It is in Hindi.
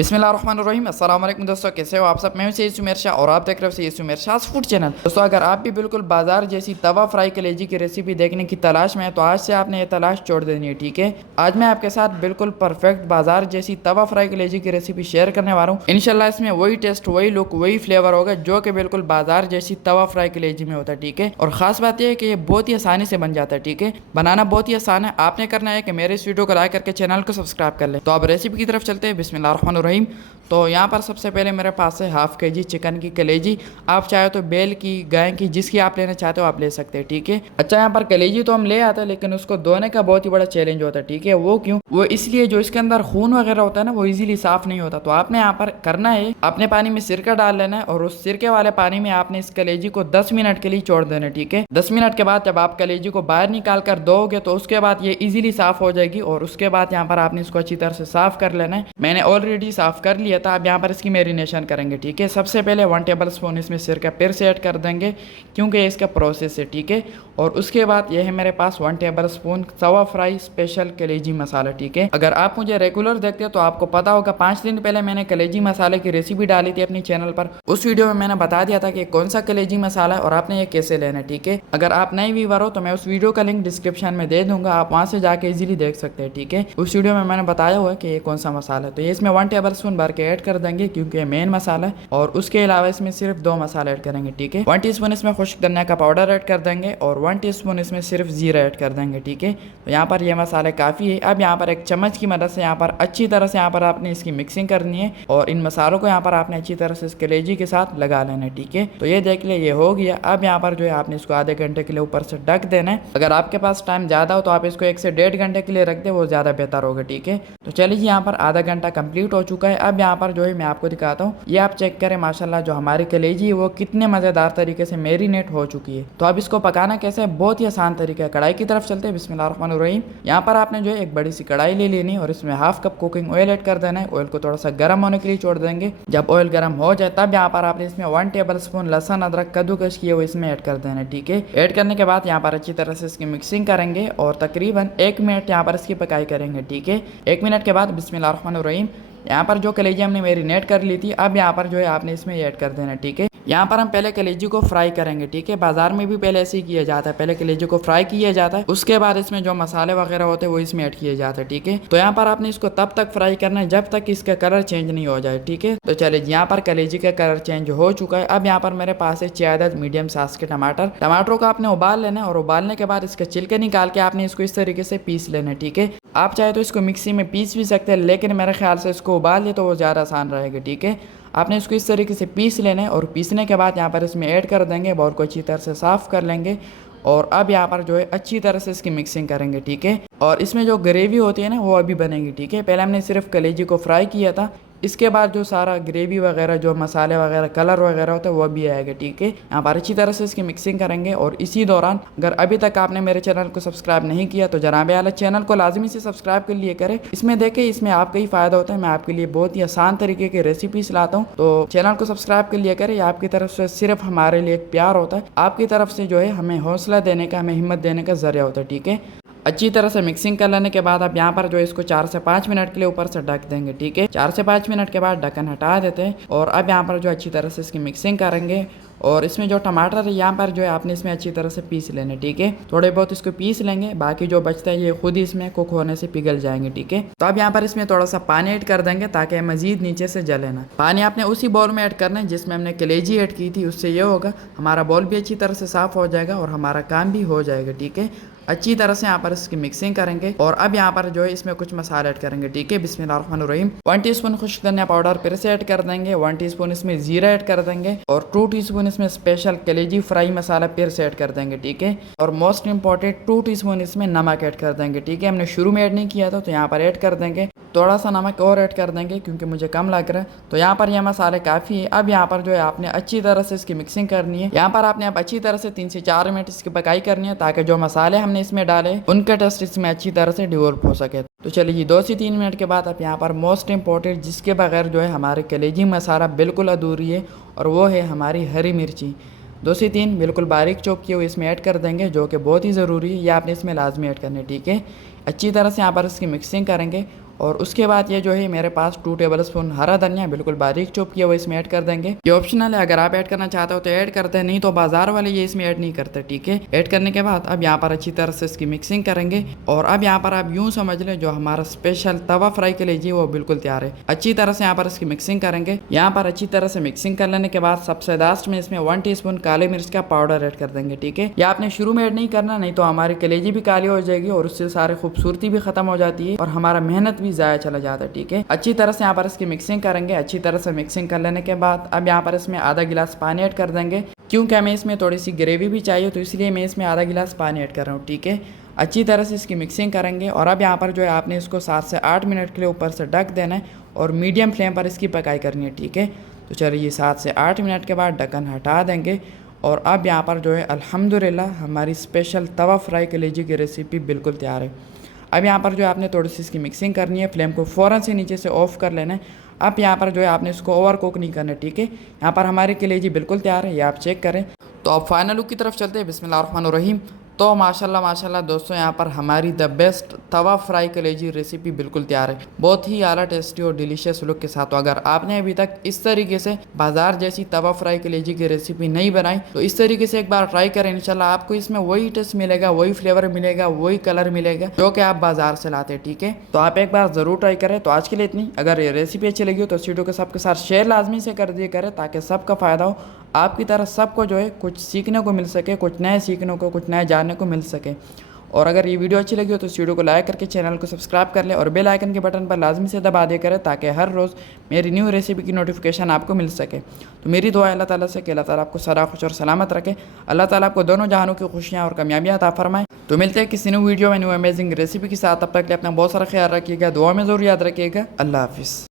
बिस्मिल्लाहिर्रहमानिर्रहीम। अस्सलाम वालेकुम दोस्तों, कैसे हो आप सब। मैं हूं सैयद सुमेर शाह और आप देख रहे हो सैयद सुमेर शाह फूड चैनल। दोस्तों, अगर आप भी बिल्कुल बाजार जैसी तवा फ्राई कलेजी की रेसिपी देखने की तलाश में है तो आज से आपने ये तलाश छोड़ देनी है, ठीक है। आज मैं आपके साथ बिल्कुल परफेक्ट बाजार जैसी तवा फ्राई कलेजी की रेसिपी शेयर करने वाला हूँ। इंशाल्लाह इसमें वही टेस्ट, वही लुक, वही फ्लेवर होगा जो कि बिल्कुल बाजार जैसी तवा फ्राई कलेजी में होता है, ठीक है। और खास बात यह है कि ये बहुत ही आसानी से बन जाता है, ठीक है। बनाना बहुत ही आसान है। आपने करना है कि मेरे इस वीडियो को लाइक करके चैनल को सब्सक्राइब कर ले। तो अब रेसिपी की तरफ चलते हैं। बिस्मिल्लाहिर्रहमानिर्रहीम। तो यहाँ पर सबसे पहले मेरे पास है हाफ केजी चिकन की कलेजी। आप चाहे तो बैल की, गाय की, जिसकी आप लेना चाहते हो आप ले सकते हैं, ठीक है। अच्छा, यहाँ पर कलेजी तो हम ले आते हैं लेकिन उसको धोने का बहुत ही बड़ा चैलेंज होता है, ठीक है। वो क्यों? वो इसलिए जो इसके अंदर खून वगैरह होता है ना, वो इजीली साफ नहीं होता। तो आपने यहाँ पर करना है, अपने पानी में सिरका डाल लेना है और उस सिरके वाले पानी में आपने इस कलेजी को 10 मिनट के लिए छोड़ देना है, ठीक है। 10 मिनट के बाद जब आप कलेजी को बाहर निकाल कर धोओगे तो उसके बाद ये इजीली साफ हो जाएगी। और उसके बाद यहाँ पर आपने इसको अच्छी तरह से साफ कर लेना है। मैंने ऑलरेडी साफ कर लिया था। अब यहाँ पर इसकी मैरिनेशन करेंगे, ठीक है। सबसे पहले 1 टेबल स्पून इसमें सिरका फिर से ऐड कर देंगे क्योंकि ये इसका प्रोसेस है, ठीक है। और उसके बाद ये है मेरे पास 1 टेबल स्पून तवा फ्राई स्पेशल कलेजी मसाला, ठीक है। अगर आप मुझे रेगुलर देखते हो तो आपको पता होगा 5 दिन पहले मैंने कलेजी मसाले की रेसिपी डाली थी अपनी चैनल पर। उस वीडियो में मैंने बता दिया था कि कौन सा कलेजी मसाला है और आपने ये कैसे लेना है, ठीक है। अगर आप नए व्यूअर हो तो मैं उस वीडियो का लिंक डिस्क्रिप्शन में दे दूंगा, आप वहां से जाके इजीली देख सकते हैं, ठीक है। उस वीडियो में मैंने बताया हुआ है कि ये कौन सा मसाला है। तो ये इसमें 1 टेबल स्पून भर के ऐड कर देंगे क्योंकि ये मेन मसाला है। और उसके अलावा इसमें सिर्फ 2 मसाले ऐड करेंगे, ठीक है। 1 टीस्पून इसमें खुश्क धनिया का पाउडर ऐड कर देंगे और 1 टीस्पून इसमें सिर्फ जीरा ऐड कर देंगे, ठीक है। तो यहाँ पर ये मसाले काफ़ी है। अब यहाँ पर एक चम्मच की मदद से यहाँ पर अच्छी तरह से यहाँ पर आपने इसकी मिक्सिंग करनी है और इन मसालों को यहाँ पर आपने अच्छी तरह से इस कलेजी के साथ लगा लेना है, ठीक है। तो ये देख ले, ये हो गया। अब यहाँ पर जो है आपने इसको आधे घंटे के लिए ऊपर से ढक देना है। अगर आपके पास टाइम ज़्यादा हो तो आप इसको 1 से 1.5 घंटे के लिए रख दे, वो ज़्यादा बेहतर होगा, ठीक है। तो चलिए, यहाँ पर आधा घंटा कंप्लीट हो चुका है। अब यहाँ पर जो है मैं आपको दिखाता हूँ। ये आप चेक करें, माशाल्लाह जो हमारी कलेजी है वो कितने मज़ेदार तरीके से मैरिनेट हो चुकी है। तो अब इसको पकाना कैसे है, बहुत ही आसान तरीका है। कढ़ाई की तरफ चलते हैं। बिस्मिल्लाहिर्रहमानिर्रहीम। यहाँ पर आपने जो है एक बड़ी सी कढ़ाई ले लेनी और इसमें half cup cooking oil add कर देना है। ऑयल को थोड़ा सा गर्म होने के लिए छोड़ देंगे। जब ऑयल गर्म हो जाए तब यहाँ पर आपने इसमें 1 टेबल स्पून लहसुन अदरक कद्दूकस किए हुए इसमें ऐड कर देना है, ठीक है। ऐड करने के बाद यहाँ पर अच्छी तरह से इसकी मिक्सिंग करेंगे और तकरीबन 1 मिनट यहाँ पर इसकी पकाई करेंगे, ठीक है। 1 मिनट के बाद बिस्मिल्लाहिर्रहमानिर्रहीम, यहाँ पर जो कलेजी हमने मैरिनेट कर ली थी अब यहाँ पर जो है आपने इसमें ऐड कर देना, ठीक है। यहाँ पर हम पहले कलेजी को फ्राई करेंगे, ठीक है। बाजार में भी पहले ऐसे ही किया जाता है, पहले कलेजी को फ्राई किया जाता है, उसके बाद इसमें जो मसाले वगैरह होते हैं वो इसमें ऐड किए जाते हैं, ठीक है। तो यहाँ पर आपने इसको तब तक फ्राई करना है जब तक इसका कलर चेंज नहीं हो जाए, ठीक है। तो चलिए, यहाँ पर कलेजी का कलर चेंज हो चुका है। अब यहाँ पर मेरे पास है 6 अदद मीडियम साइज के टमाटर। टमाटरों को आपने उबाल लेना है और उबालने के बाद इसके छिलके निकाल के आपने इसको इस तरीके से पीस लेना है, ठीक है। आप चाहे तो इसको मिक्सी में पीस भी सकते हैं लेकिन मेरे ख्याल से इसको उबाल ले तो वो ज़्यादा आसान रहेगा, ठीक है। आपने इसको इस तरीके से पीस लेना है और पीसने के बाद यहाँ पर इसमें ऐड कर देंगे। बाउल को अच्छी तरह से साफ़ कर लेंगे और अब यहाँ पर जो है अच्छी तरह से इसकी मिक्सिंग करेंगे, ठीक है। और इसमें जो ग्रेवी होती है ना वो अभी बनेगी, ठीक है। पहले हमने सिर्फ कलेजी को फ्राई किया था, इसके बाद जो सारा ग्रेवी वगैरह, जो मसाले वगैरह, कलर वगैरह होता है वो भी आएगा, ठीक है। यहाँ पर अच्छी तरह से इसकी मिक्सिंग करेंगे और इसी दौरान अगर अभी तक आपने मेरे चैनल को सब्सक्राइब नहीं किया तो जनाबे आला चैनल को लाजमी से सब्सक्राइब कर लिए करें। इसमें देखें, इसमें आपका ही फ़ायदा होता है। मैं आपके लिए बहुत ही आसान तरीके की रेसिपीज लाता हूँ, तो चैनल को सब्सक्राइब कर लिया करें। आपकी तरफ से सिर्फ हमारे लिए एक प्यार होता है, आपकी तरफ से जो है हमें हौसला देने का, हमें हिम्मत देने का ज़रिया होता है, ठीक है। अच्छी तरह से मिक्सिंग कर लेने के बाद अब यहाँ पर जो है इसको 4 से 5 मिनट के लिए ऊपर से ढक देंगे, ठीक है। 4 से 5 मिनट के बाद ढक्कन हटा देते हैं और अब यहाँ पर जो अच्छी तरह से इसकी मिक्सिंग करेंगे और इसमें जो टमाटर है यहाँ पर जो है आपने इसमें अच्छी तरह से पीस लेने, ठीक है। थोड़े बहुत इसको पीस लेंगे, बाकी जो बचता है ये खुद ही इसमें कुक होने से पिघल जाएंगे, ठीक है। तो अब यहाँ पर इसमें थोड़ा सा पानी ऐड कर देंगे ताकि मजीद नीचे से जले ना। पानी आपने उसी बाउल में ऐड करना है जिसमें हमने कलेजी ऐड की थी। उससे ये होगा हमारा बाउल भी अच्छी तरह से साफ हो जाएगा और हमारा काम भी हो जाएगा, ठीक है। अच्छी तरह से यहाँ पर इसकी मिक्सिंग करेंगे और अब यहाँ पर जो है इसमें कुछ मसाले ऐड करेंगे, ठीक है। बिस्मिल्लाहिर्रहमानिर्रहीम। 1 टीस्पून खुश्क धनिया पाउडर फिर से ऐड कर देंगे, 1 टीस्पून इसमें जीरा ऐड कर देंगे और 2 टीस्पून इसमें स्पेशल कलेजी फ्राई मसाला फिर से ऐड कर देंगे, ठीक है। और मोस्ट इंपॉर्टेंट 2 टीस्पून इसमें नमक ऐड कर देंगे, ठीक है। हमने शुरू में ऐड नहीं किया था तो यहाँ पर ऐड कर देंगे। थोड़ा सा नमक और ऐड कर देंगे क्योंकि मुझे कम लग रहा है। तो यहाँ पर यह मसाले काफ़ी है। अब यहाँ पर जो है आपने अच्छी तरह से इसकी मिक्सिंग करनी है। यहाँ पर आपने अब अच्छी तरह से 3 से 4 मिनट इसकी पकाई करनी है ताकि जो मसाले हमने इसमें डाले उनका टेस्ट इसमें अच्छी तरह से डिवेल्प हो सके। तो चलिए, ये 2 से 3 मिनट के बाद अब यहाँ पर मोस्ट इंपॉर्टेंट, जिसके बगैर जो है हमारे कलेजी मसाला बिल्कुल अधूरी है, और वो है हमारी हरी मिर्ची। 2 से 3 बिल्कुल बारीक चॉप किए हुए इसमें ऐड कर देंगे, जो कि बहुत ही ज़रूरी है। ये आपने इसमें लाजमी ऐड करने, ठीक है। अच्छी तरह से यहाँ पर इसकी मिक्सिंग करेंगे और उसके बाद ये जो है मेरे पास 2 टेबल स्पून हरा धनिया बिल्कुल बारीक चॉप किया हुआ इसमें ऐड कर देंगे। ये ऑप्शनल है, अगर आप ऐड करना चाहते हो तो ऐड करते हैं, नहीं तो बाजार वाले ये इसमें ऐड नहीं करते, ठीक है। ऐड करने के बाद अब यहाँ पर अच्छी तरह से इसकी मिक्सिंग करेंगे और अब यहाँ पर आप यूं समझ लें जो हमारा स्पेशल तवा फ्राई के लिए वो बिल्कुल तैयार है। अच्छी तरह से यहाँ पर इसकी मिक्सिंग करेंगे। यहाँ पर अच्छी तरह से मिक्सिंग कर लेने के बाद सबसे लास्ट में इसमें 1 टीस्पून काले मिर्च का पाउडर ऐड कर देंगे, ठीक है। ये आपने शुरू में ऐड नहीं करना, नहीं तो हमारी कलेजी भी काली हो जाएगी और उससे सारी खूबसूरती भी खत्म हो जाती है और हमारा मेहनत भी ज़ाया चला जाता है, ठीक है। अच्छी तरह से यहाँ पर इसकी मिक्सिंग करेंगे। अच्छी तरह से मिक्सिंग कर लेने के बाद अब यहाँ पर इसमें आधा गिलास पानी ऐड कर देंगे, क्योंकि हमें इसमें थोड़ी सी ग्रेवी भी चाहिए, तो इसलिए मैं इसमें आधा गिलास पानी ऐड कर रहा हूँ, ठीक है। अच्छी तरह से इसकी मिक्सिंग करेंगे और अब यहाँ पर जो है आपने इसको 7 से 8 मिनट के लिए ऊपर से ढक देना है और मीडियम फ्लेम पर इसकी पकाई करनी है, ठीक है। तो चलिए 7 से 8 मिनट के बाद ढक्कन हटा देंगे और अब यहाँ पर जो है अल्हम्दुलिल्लाह हमारी स्पेशल तवा फ्राई कलेजी की रेसिपी बिल्कुल तैयार है। अब यहाँ पर जो है आपने थोड़ी सी इसकी मिक्सिंग करनी है, फ्लेम को फ़ौरन से नीचे से ऑफ कर लेना है। अब यहाँ पर जो है आपने इसको ओवर कुक नहीं करना, ठीक है। यहाँ पर हमारी कलेजी बिल्कुल तैयार है, ये आप चेक करें। तो अब फाइनल लुक की तरफ चलते हैं। बिस्मिल्लाहिर्रहमानिर्रहीम। तो माशाल्लाह दोस्तों, यहाँ पर हमारी द बेस्ट तवा फ्राई कलेजी रेसिपी बिल्कुल तैयार है, बहुत ही आला टेस्टी और डिलीशियस लुक के साथ। तो अगर आपने अभी तक इस तरीके से बाजार जैसी तवा फ्राई कलेजी की रेसिपी नहीं बनाई तो इस तरीके से एक बार ट्राई करें, इंशाल्लाह आपको इसमें वही टेस्ट मिलेगा, वही फ्लेवर मिलेगा, वही कलर मिलेगा जो कि आप बाजार से लाते हैं, ठीक है। तो आप एक बार ज़रूर ट्राई करें। तो आज के लिए इतनी। अगर ये रेसिपी अच्छी लगी हो तो इस वीडियो को सबके साथ शेयर लाजमी से कर दिया करें ताकि सबका फ़ायदा हो, आपकी तरह सबको जो है कुछ सीखने को मिल सके, कुछ नए सीखने को, कुछ नए जानने को मिल सके। और अगर ये वीडियो अच्छी लगी हो तो इस वीडियो को लाइक करके चैनल को सब्सक्राइब कर ले और बेल आइकन के बटन पर लाजमी से दबा दिया करें ताकि हर रोज़ मेरी न्यू रेसिपी की नोटिफिकेशन आपको मिल सके। तो मेरी दुआ अल्लाह ताला से कि अल्लाह ताला आपको सदा खुश और सलामत रखे, अल्लाह ताला आपको दोनों जहानों की खुशियाँ और कामयाबियाँ अता फरमाए। तो मिलते हैं किसी न्यू वीडियो में न्यू अमेजिंग रेसिपी के साथ। तब तक के लिए अपना बहुत सारा ख्याल रखिएगा, दुआ में ज़रूर याद रखिएगा। अल्लाह हाफिज़।